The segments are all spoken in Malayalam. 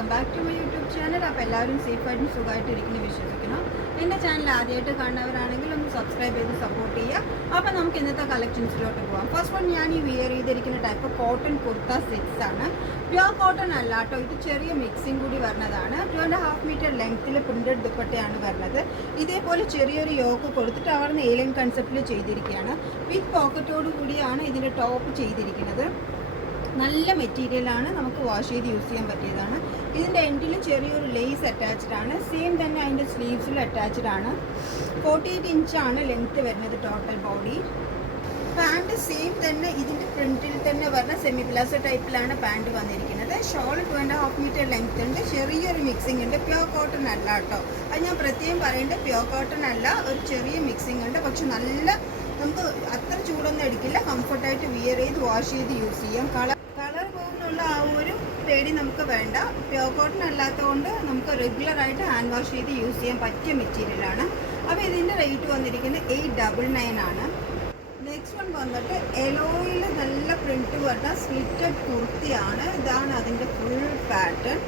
Welcome back to my YouTube channel. അപ്പോൾ എല്ലാവരും സേഫായിട്ടും സുഖമായിട്ടിരിക്കുന്നു വിശ്വസിക്കുന്നു. എൻ്റെ ചാനൽ ആദ്യമായിട്ട് കാണുന്നവരാണെങ്കിൽ ഒന്ന് സബ്സ്ക്രൈബ് ചെയ്ത് സപ്പോർട്ട് ചെയ്യുക. അപ്പോൾ നമുക്ക് ഇന്നത്തെ കളക്ഷൻസിലോട്ട് പോകാം. ഫസ്റ്റ് വൺ ഞാൻ ഈ വിയർ ചെയ്തിരിക്കുന്ന ടൈപ്പ് കോട്ടൺ കുർത്ത സെറ്റ്സ് ആണ്. പ്യുവർ കോട്ടൺ അല്ല കേട്ടോ, ഇത് ചെറിയ മിക്സിങ് കൂടി വരുന്നതാണ്. 2.5 മീറ്റർ ലെങ്ത്തിൽ പ്രിൻറ്റഡ് ദുപ്പട്ടയാണ് വരുന്നത്. ഇതേപോലെ ചെറിയൊരു യോക്ക് കൊടുത്തിട്ട് അവിടുന്ന് ഏലിയൻ കൺസെപ്റ്റിൽ ചെയ്തിരിക്കുകയാണ്. വിത്ത് പോക്കറ്റോട് കൂടിയാണ് ഇതിൻ്റെ ടോപ്പ് ചെയ്തിരിക്കുന്നത്. നല്ല മെറ്റീരിയലാണ്, നമുക്ക് വാഷ് ചെയ്ത് യൂസ് ചെയ്യാൻ പറ്റിയതാണ്. ഇതിൻ്റെ എൻഡിൽ ചെറിയൊരു ലേസ് അറ്റാച്ച്ഡ് ആണ്. സെയിം തന്നെ അതിൻ്റെ സ്ലീവ്സിൽ അറ്റാച്ച്ഡ് ആണ്. 48 ഇഞ്ചാണ് ലെങ്ത്ത് വരുന്നത് ടോട്ടൽ ബോഡി. പാൻറ് സെയിം തന്നെ ഇതിൻ്റെ പ്രിൻറ്റിൽ തന്നെ വരുന്ന സെമി പ്ലാസോ ടൈപ്പിലാണ് പാൻറ് വന്നിരിക്കുന്നത്. ഷോൾ 2.5 മീറ്റർ ലെങ്ത് ഉണ്ട്. ചെറിയൊരു മിക്സിംഗ് ഉണ്ട്. പ്യുവർ കോട്ടൺ അല്ല കേട്ടോ, അത് ഞാൻ പ്രത്യേകം പറയേണ്ടത്. പ്യുവർ കോട്ടൺ അല്ല, ഒരു ചെറിയ മിക്സിംഗ് ഉണ്ട്. പക്ഷെ നല്ല നമുക്ക് അത്ര ചൂടൊന്നും എടുക്കില്ല. കംഫർട്ടായിട്ട് വിയർ ചെയ്ത് വാഷ് ചെയ്ത് യൂസ് ചെയ്യാം. കളർ പോകുന്നുള്ള ആ ഒരു പേടി നമുക്ക് വേണ്ട. പ്യുവർ കോട്ടൺ അല്ലാത്തതുകൊണ്ട് നമുക്ക് റെഗുലറായിട്ട് ഹാൻഡ് വാഷ് ചെയ്ത് യൂസ് ചെയ്യാൻ പറ്റിയ മെറ്റീരിയലാണ്. അപ്പോൾ ഇതിൻ്റെ റേറ്റ് വന്നിരിക്കുന്നത് 899 ആണ്. നെക്സ്റ്റ് വൺ വന്നിട്ട് എലോയിൽ നല്ല പ്രിൻറ്റ് വരുന്ന സ്ലിറ്റഡ് കുർത്തിയാണ്. ഇതാണ് അതിൻ്റെ ഫുൾ പാറ്റേൺ.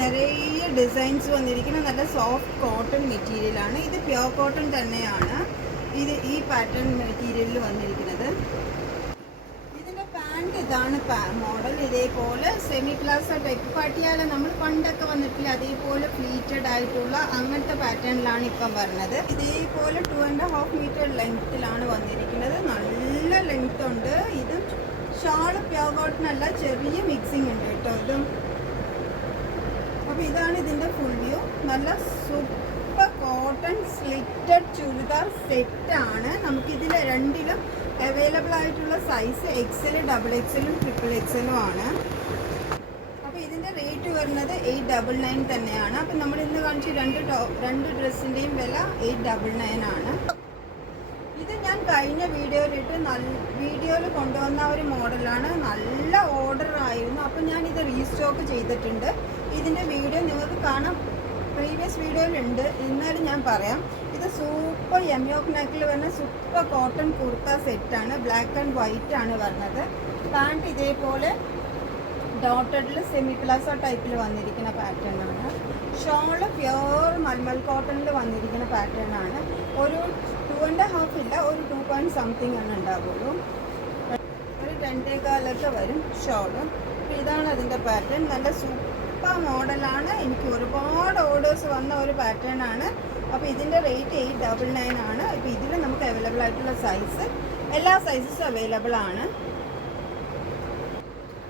നിറയെ ഡിസൈൻസ് വന്നിരിക്കുന്ന നല്ല സോഫ്റ്റ് കോട്ടൺ മെറ്റീരിയലാണ്. ഇത് പ്യുവർ കോട്ടൺ തന്നെയാണ്. ഈ പാറ്റേൺ മെറ്റീരിയലിൽ വന്നിരിക്കുന്നത്. ഇതിൻ്റെ പാൻറ് ഇതാണ് മോഡൽ. ഇതേപോലെ സെമി പ്ലാസോ ടൈപ്പ് പട്ടിയാല നമ്മൾ പണ്ടൊക്കെ വന്നിട്ടില്ല, അതേപോലെ ഫ്ലീറ്റഡ് ആയിട്ടുള്ള അങ്ങനത്തെ പാറ്റേണിലാണ് ഇപ്പം വരുന്നത്. ഇതേപോലെ 2.5 മീറ്റർ ലെങ്ത്തിലാണ് വന്നിരിക്കുന്നത്. നല്ല ലെങ്ത് ഉണ്ട്. ഇതും ഷാള് പ്യുവർ കോട്ടൺ അല്ല, ചെറിയ മിക്സിംഗ് ഉണ്ട് കേട്ടോ ഇതും. അപ്പോൾ ഇതാണ് ഇതിൻ്റെ ഫുൾ വ്യൂ. നല്ല സൂപ്പർ കോട്ടൺ സ്ലിറ്റഡ് ചുരിദാർ സെറ്റാണ്. നമുക്കിതിൽ രണ്ടിലും അവൈലബിൾ ആയിട്ടുള്ള സൈസ് XL, XXL, XXL ആണ്. അപ്പോൾ ഇതിൻ്റെ റേറ്റ് വരുന്നത് 899 തന്നെയാണ്. അപ്പം നമ്മൾ ഇന്ന് കാണിച്ച രണ്ട് ഡ്രസ്സിൻ്റെയും വില 899 ആണ്. ഇത് ഞാൻ കഴിഞ്ഞ വീഡിയോയിൽ കൊണ്ടുവന്ന ഒരു മോഡലാണ്. നല്ല ഓർഡർ ആയിരുന്നു. അപ്പം ഞാനിത് റീസ്റ്റോക്ക് ചെയ്തിട്ടുണ്ട്. ഇതിൻ്റെ വീഡിയോ നിങ്ങൾക്ക് കാണാം, പ്രീവിയസ് വീഡിയോയിലുണ്ട്. എന്നാലും ഞാൻ പറയാം. ഇത് സൂപ്പർ യോക്ക് നെക്കിൽ വരുന്ന സൂപ്പർ കോട്ടൺ കുർത്ത സെറ്റാണ്. ബ്ലാക്ക് ആൻഡ് വൈറ്റ് ആണ് വരുന്നത്. പാൻറ് ഇതേപോലെ ഡോട്ടഡിൽ സെമി പ്ലാസോ ടൈപ്പിൽ വന്നിരിക്കുന്ന പാറ്റേൺ ആണ്. ഷോള് പ്യുവർ മൽമൽ കോട്ടണിൽ വന്നിരിക്കുന്ന പാറ്റേൺ ആണ്. ഒരു 2.5 ഇല്ല, ഒരു 2 സംതിങ് ആണ് ഉണ്ടാവുള്ളൂ. ഒരു 2.25 വരും ഷോള്. ഇതാണ് അതിൻ്റെ പാറ്റേൺ. നല്ല സൂപ്പർ മോഡലാണ്. എനിക്ക് ഒരുപാട് ഓർഡേഴ്സ് വന്ന ഒരു പാറ്റേൺ ആണ്. അപ്പോൾ ഇതിൻ്റെ റേറ്റ് 899 ആണ്. ഇപ്പോൾ ഇതിൽ നമുക്ക് അവൈലബിൾ ആയിട്ടുള്ള സൈസ് എല്ലാ സൈസസും അവൈലബിൾ ആണ്.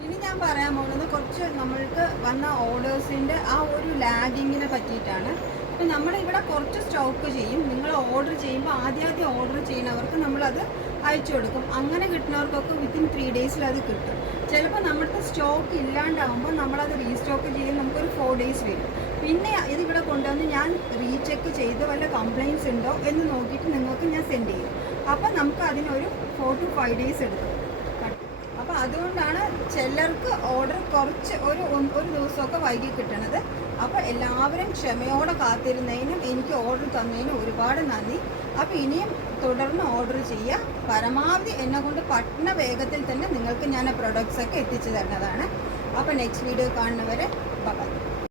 ഇനി ഞാൻ പറയാൻ പോകുന്നത് കുറച്ച് നമ്മൾക്ക് വന്ന ഓർഡേഴ്സിൻ്റെ ആ ഒരു ലാഗിങ്ങിനെ പറ്റിയിട്ടാണ്. അപ്പോൾ നമ്മളിവിടെ കുറച്ച് സ്റ്റോക്ക് ചെയ്യും. നിങ്ങൾ ഓർഡർ ചെയ്യുമ്പോൾ ആദ്യം ഓർഡർ ചെയ്യുന്നവർക്ക് നമ്മളത് അയച്ചു കൊടുക്കും. അങ്ങനെ കിട്ടുന്നവർക്കൊക്കെ വിത്തിൻ 3 ഡേയ്സിൽ അത് കിട്ടും. ചിലപ്പോൾ നമ്മുടെ സ്റ്റോക്ക് ഇല്ലാണ്ടാവുമ്പോൾ നമ്മളത് റീസ്റ്റോക്ക് ചെയ്യും. നമുക്കൊരു 4 ഡേയ്സ് വരും. പിന്നെ ഇതിവിടെ കൊണ്ടുവന്ന് ഞാൻ റീചെക്ക് ചെയ്ത് വല്ല കംപ്ലയിൻസ് ഉണ്ടോ എന്ന് നോക്കിയിട്ട് നിങ്ങൾക്ക് ഞാൻ സെൻഡ് ചെയ്യും. അപ്പോൾ നമുക്ക് അതിനൊരു 4 to 5 ഡേയ്സ് എടുക്കും. അപ്പോൾ അതുകൊണ്ടാണ് ചിലർക്ക് ഓർഡർ കുറച്ച് ഒരു ദിവസമൊക്കെ വൈകി കിട്ടണത്. അപ്പോൾ എല്ലാവരും ക്ഷമയോടെ കാത്തിരുന്നതിനും എനിക്ക് ഓർഡർ തന്നതിനും ഒരുപാട് നന്ദി. അപ്പോൾ ഇനിയും തുടർന്ന് ഓർഡർ ചെയ്യുക. പരമാവധി എന്നെ കൊണ്ട് പറ്റുന്ന വേഗത്തിൽ തന്നെ നിങ്ങൾക്ക് ഞാൻ ആ പ്രൊഡക്ട്സൊക്കെ എത്തിച്ചു തരുന്നതാണ്. അപ്പോൾ നെക്സ്റ്റ് വീഡിയോ കാണുന്നവരെ ബൈ.